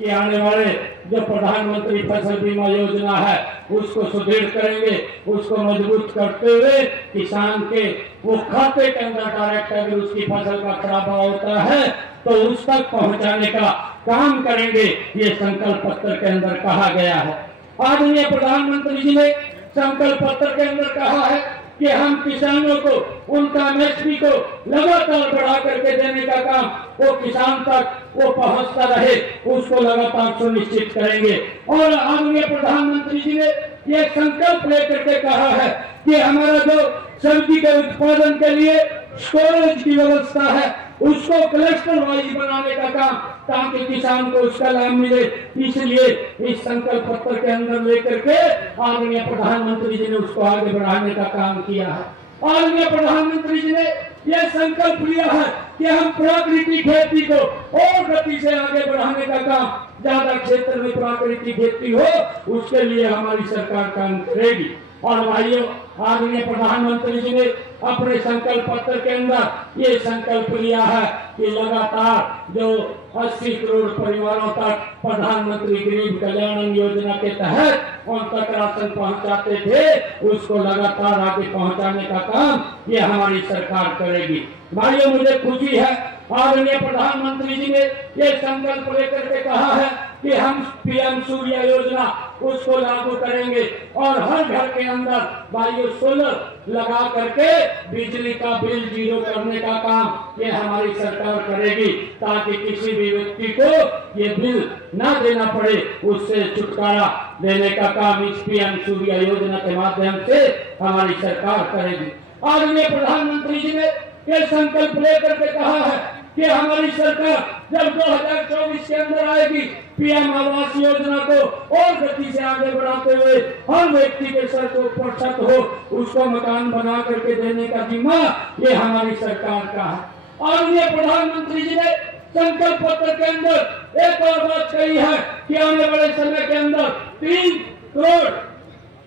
कि आने वाले जो प्रधानमंत्री फसल बीमा योजना है उसको सुदृढ़ करेंगे, उसको मजबूत करते हुए किसान के वो खाते के अंदर डायरेक्ट अगर उसकी फसल का खराबा होता है तो उस तक पहुंचाने का काम करेंगे। ये संकल्प पत्र के अंदर कहा गया है। आदरणीय प्रधानमंत्री जी ने संकल्प पत्र के अंदर कहा है कि हम किसानों को उनका एमएसपी को लगातार बढ़ा करके देने का काम वो किसान तक वो पहुंचता रहे, उसको लगातार सुनिश्चित करेंगे। और आदरणीय प्रधानमंत्री जी ने ये संकल्प लेकर के कहा है कि हमारा जो सब्जी के उत्पादन के लिए स्टोरेज की व्यवस्था है उसको क्लस्टर वाइज बनाने का काम, ताकि किसान को उसका लाभ मिले। इसलिए इस संकल्प पत्र के अंदर लेकर के आदरणीय प्रधानमंत्री जी ने उसको आगे बढ़ाने का काम किया है। आदरणीय प्रधानमंत्री जी ने यह संकल्प लिया है कि हम प्राकृतिक खेती को और गति से आगे बढ़ाने का काम, ज्यादा क्षेत्र में प्राकृतिक खेती हो उसके लिए हमारी सरकार काम करेगी। और भाइयों, आदरणीय प्रधानमंत्री जी ने अपने संकल्प पत्र के अंदर ये संकल्प लिया है कि लगातार जो 80 करोड़ परिवारों तक प्रधानमंत्री गरीब कल्याण योजना के तहत उन तक राशन पहुंचाते थे उसको लगातार आगे पहुंचाने का काम ये हमारी सरकार करेगी। भाइयों, मुझे खुशी है आदरणीय प्रधानमंत्री जी ने ये संकल्प लेकर के कहा है कि हम पीएम सूर्य योजना उसको लागू करेंगे और हर घर के अंदर भाइयों सोलर लगा करके बिजली का बिल जीरो करने का काम ये हमारी सरकार करेगी, ताकि किसी भी व्यक्ति को ये बिल ना देना पड़े, उससे छुटकारा देने का काम इस पीएम सूर्य योजना के माध्यम से हमारी सरकार करेगी। आदरणीय प्रधानमंत्री जी ने ये संकल्प लेकर के कहा है कि हमारी सरकार जब 2024 के अंदर आएगी पीएम आवास योजना को और गति से आगे बढ़ाते हुए हर व्यक्ति के सर के ऊपर छत हो उसको मकान बना करके देने का जिम्मा ये हमारी सरकार का है। और ये प्रधानमंत्री जी ने संकल्प पत्र के अंदर एक और बात कही है कि आने वाले समय के अंदर 3 करोड़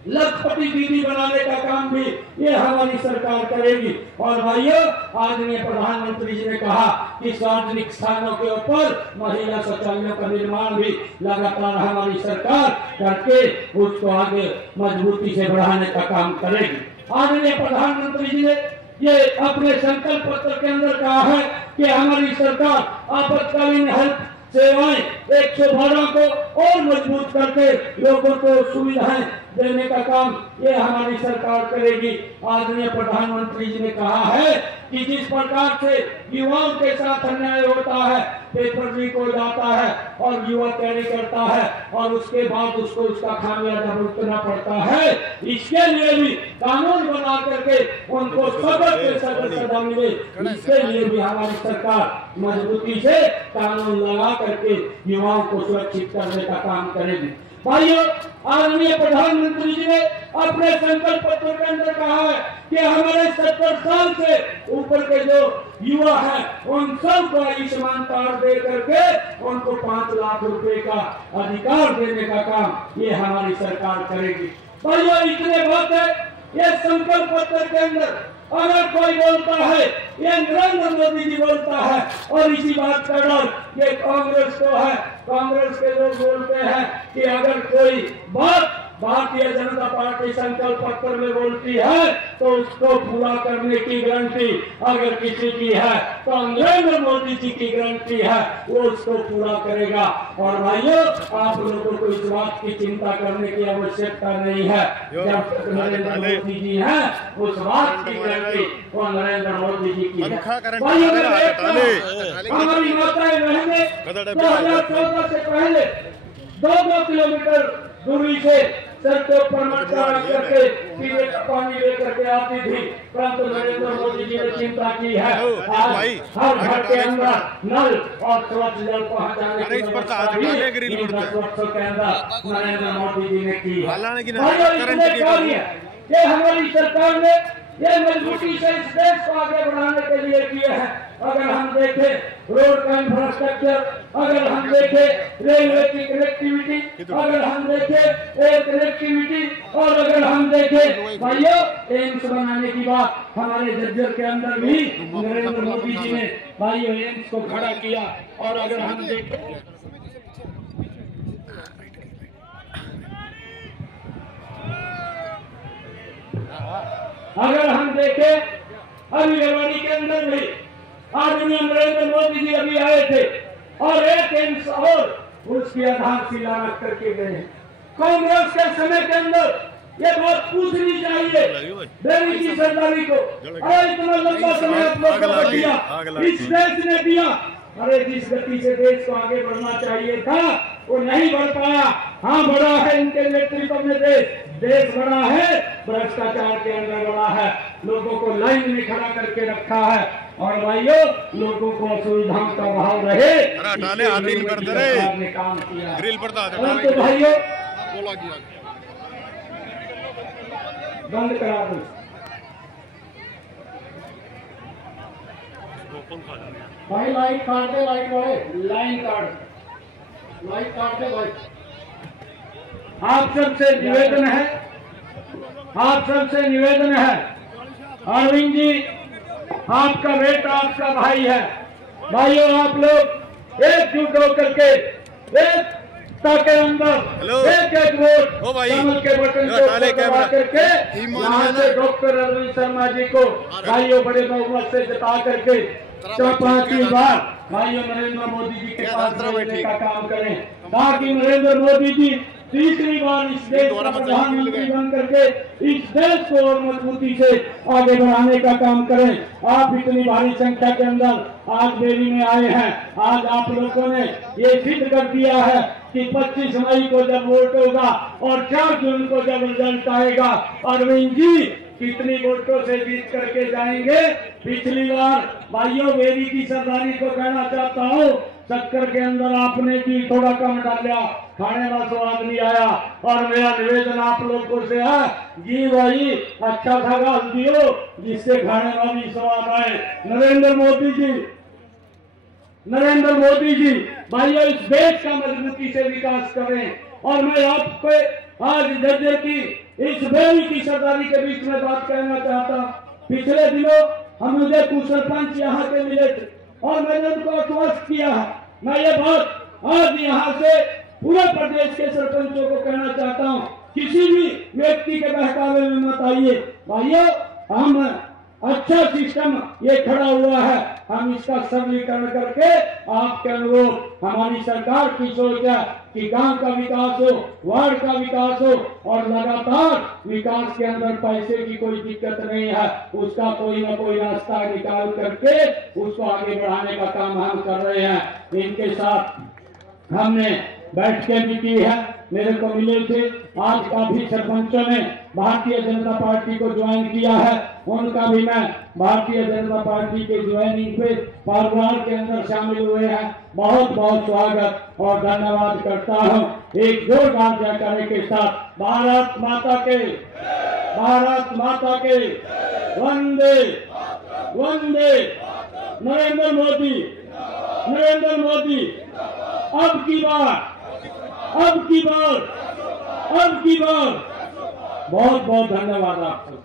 लखपति दीदी बनाने का काम भी ये हमारी सरकार करेगी। और भाइयों, आदरणीय प्रधानमंत्री जी ने कहा कि सार्वजनिक स्थानों के ऊपर महिला शौचालयों का निर्माण भी लगातार हमारी सरकार करके उसको आगे मजबूती से बढ़ाने का काम करेगी। आदरणीय प्रधानमंत्री जी ने ये अपने संकल्प पत्र के अंदर कहा है कि हमारी सरकार आपातकालीन हेल्थ सेवाएं 112 को और मजबूत करके लोगों को सुविधाएं देने का काम ये हमारी सरकार करेगी। आदरणीय प्रधानमंत्री जी ने कहा है कि जिस प्रकार से युवाओं के साथ अन्याय होता है, पेपर लीक हो जाता है और युवा तैयारी करता है और उसके बाद उसको उसका खामियाजा भुगतना पड़ता है, इसके लिए भी कानून बना करके उनको सख्त से सख्त सजा मिले, इसके लिए भी हमारी सरकार मजबूती से कानून लगा करके युवाओं को सुरक्षित करने का काम करेगी। भाइयों, आदरणीय प्रधानमंत्री जी ने अपने संकल्प पत्र के अंदर कहा है कि हमारे 70 साल से ऊपर के जो युवा हैं उन सबको आयुष्मान कार्ड दे करके उनको 5 लाख रुपए का अधिकार देने का काम ये हमारी सरकार करेगी। भाइयों, इतने बात है ये संकल्प पत्र के अंदर अगर कोई बोलता है ये नरेंद्र मोदी जी बोलता है और इसी बात का डर ये कांग्रेस को है। कांग्रेस के लोग बोलते हैं कि अगर कोई बात भारतीय जनता पार्टी संकल्प पत्र में बोलती है तो उसको पूरा करने की गारंटी अगर किसी की है तो नरेंद्र मोदी जी की गारंटी है, वो उसको पूरा करेगा। और भाइयों, आप लोगों को इस बात की चिंता करने की आवश्यकता नहीं है, जब तक नरेंद्र मोदी जी हैं उस बात की गारंटी वो नरेंद्र मोदी जी की है। हमारी माताएं बहनें 2014 से पहले 2-2 किलोमीटर दूरी से सर के ऊपर मटका रख करके पीने का पानी लेकर के आती थी, परंतु नरेंद्र मोदी जी ने चिंता की है। आज हर घर के अंदर नल और स्वच्छ जल पहुंचाने की व्यवस्था भी 10 वर्षों के अंदर नरेंद्र मोदी जी ने की है। ये हमारी सरकार ने ये मजबूती से इस देश को आगे बढ़ाने के लिए किए हैं। अगर हम देखें रोड का इंफ्रास्ट्रक्चर, अगर हम देखें रेलवे की कनेक्टिविटी, अगर हम देखें एयर कनेक्टिविटी और अगर हम देखें भाइयों एम्स बनाने की बात हमारे झज्जर के अंदर भी नरेंद्र मोदी जी ने भाइयों एम्स को खड़ा किया। और अगर हम देखें अगर हम देखें अभी रेवाड़ी के अंदर भी आदरणीय नरेंद्र मोदी जी अभी आए थे और एक एम्स और उसकी आधारशिला रख करके गए हैं। कांग्रेस के समय के अंदर ये बात पूछनी चाहिए देवी की सरदारी को, अरे इतना लंबा समय आप लोग को दिया, इस देश ने दिया, अरे जिस गति से देश को आगे बढ़ना चाहिए था वो नहीं बढ़ पाया। हाँ बढ़ा है इनके नेतृत्व में देश बढ़ा है, भ्रष्टाचार के अंदर बढ़ा है, लोगों को लाइन में खड़ा करके रखा है और भाइयों लोगों को असुविधाओं का अभाव रहे ने काम किया। परंतु भाइयों बंद करा दो भाई, लाइट काट दे, लाइट वाले लाइन काट दे भाई। आप सबसे निवेदन है, आप सबसे निवेदन है, अरविंद जी आपका बेटा आपका भाई है, भाइयों आप लोग एकजुट होकर के एकता के अंदर एक एक वोट कमल के बटन को दबा करके यहाँ से डॉक्टर अरविंद शर्मा जी को भाइयों बड़े बहुमत से जिता करके 5वीं बार भाइयों नरेंद्र मोदी जी के पास रहने का काम करें, ताकि नरेंद्र मोदी जी तीसरी बार इस देश का प्रधानमंत्री बन करके इस देश को और मजबूती से आगे बढ़ाने का काम करें। आप इतनी भारी संख्या के अंदर आज बेरी में आए हैं, आज आप लोगों ने ये सिद्ध कर दिया है कि 25 मई को जब वोट होगा और 4 जून को जब रिजल्ट आएगा अरविंद जी कितनी वोटों से जीत करके जाएंगे। पिछली बार भाइयों बेरी की सरदारी को कहना चाहता हूँ, शक्कर के अंदर आपने जी थोड़ा कम डाला, खाने का स्वाद नहीं आया, और मेरा निवेदन आप लोगों से है जी भाई अच्छा सा घास दियो जिससे खाने का भी स्वाद आए। नरेंद्र मोदी जी भाइयों इस देश का मजबूती से विकास करें। और मैं आपको आज जर्जर की इस बेरी की सरदारी के बीच में बात कहना चाहता। पिछले दिनों हम मुझे कुछ सरपंच यहाँ के मिले थे और मैंने उनको आश्वस्त किया है। मैं ये बात आज यहाँ से पूरे प्रदेश के सरपंचों को कहना चाहता हूँ, किसी भी व्यक्ति के बहकावे में मत आइए भाइयों। हम अच्छा सिस्टम ये खड़ा हुआ है, हम इसका सरलीकरण करके आपके अनुरूप हमारी सरकार की सोच है कि गांव का विकास हो, वार्ड का विकास हो और लगातार विकास के अंदर पैसे की कोई दिक्कत नहीं है, उसका कोई ना कोई रास्ता निकाल करके उसको आगे बढ़ाने का काम हम कर रहे हैं। इनके साथ हमने बैठकें भी की है, मेरे को मिले थे। आज काफी सरपंचों ने भारतीय जनता पार्टी को ज्वाइन किया है, उनका भी मैं भारतीय जनता पार्टी के ज्वाइनिंग पे परिवार के अंदर शामिल हुए हैं, बहुत बहुत स्वागत और धन्यवाद करता हूं। एक जोरदार जयकारे के साथ भारत माता के वंदे वंदे। नरेंद्र मोदी अब की बार बहुत बहुत धन्यवाद आपको।